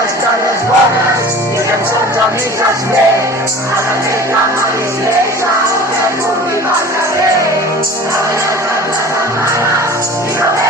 Les cares bones i cançons amigues més, a la neta no li deixa un que vulgui mal carrer, a la neta de les setmanes i no ve